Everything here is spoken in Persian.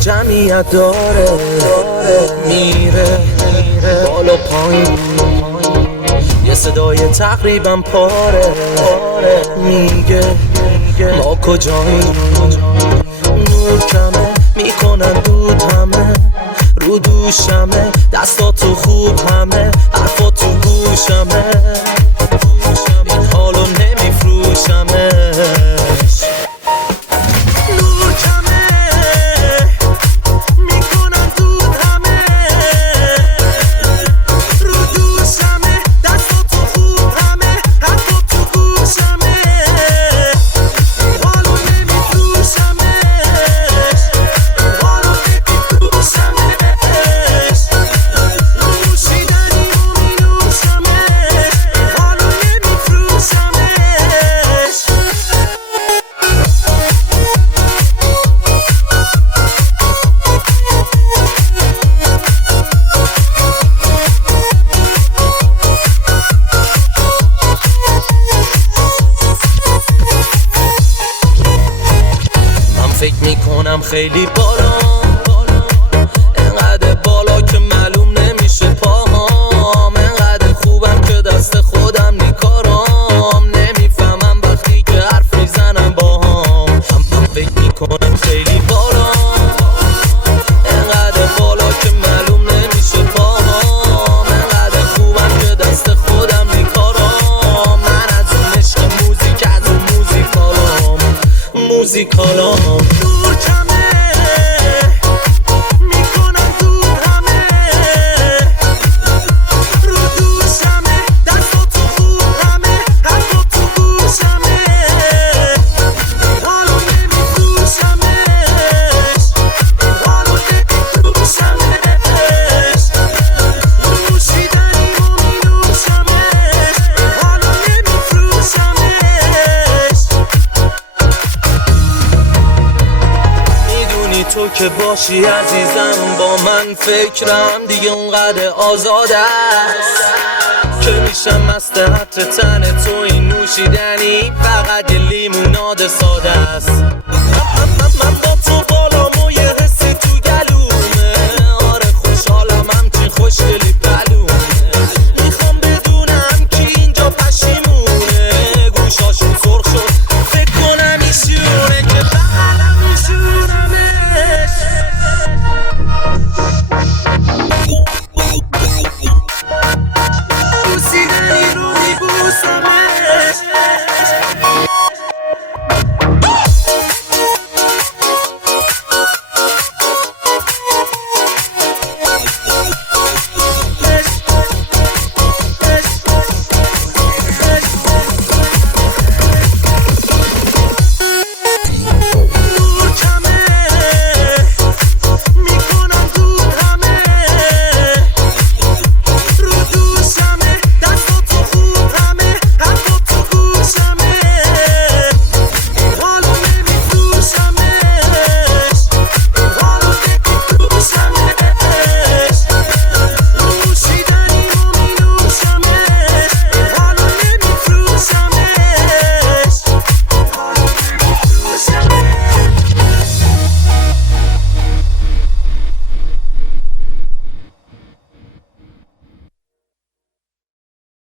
جمعیت داره میره بالا پایین، یه صدای تقریبا پاره میگه ما کجاییم. نور کمه میکنن دود همه رو دوشمه، دستاتو خوب همه حرفاتو گوشمه، این حالو نمیفروشمش. نور کمه میکنن دود همه رو دوشمه، دستاتو خوب همه حرفاتو گوشمه، این حالو نمیفروشمش، این حالو نمیفروشمش. نوشیدنی رو مینوشمش، این حالو نمیفروشمش. من فکر میکنم خیلی بالا، انقدر بالا که معلوم نمیشه پاهام، انقدر خوبم که دست خودم نیکارم، نمیفهمم وقتی که حرف میزنم باهام. من فکر میکنم خیلی بالا، انقدر بالا که معلوم نمیشه پاهام، انقدر خوبم که دست خودم نیکارم. من از اون عشق موزیک، از اون موزیکالام. نور کمه میکنم دود همه رو دوشمه، دستاتو خوب همه حرفاتو گوشمه، این حالو نمیفروشمش، این حالو نمیفروشمش. نوشیدنی رو مینوشمش، این حالو نمیفروشمش. میدونی تو که باشی عزیزم، با من فکرم دیگه اونقدر آزاد است که میشم مست عطر تن تو. این نوشیدنی فقط یه لیموناد ساده است.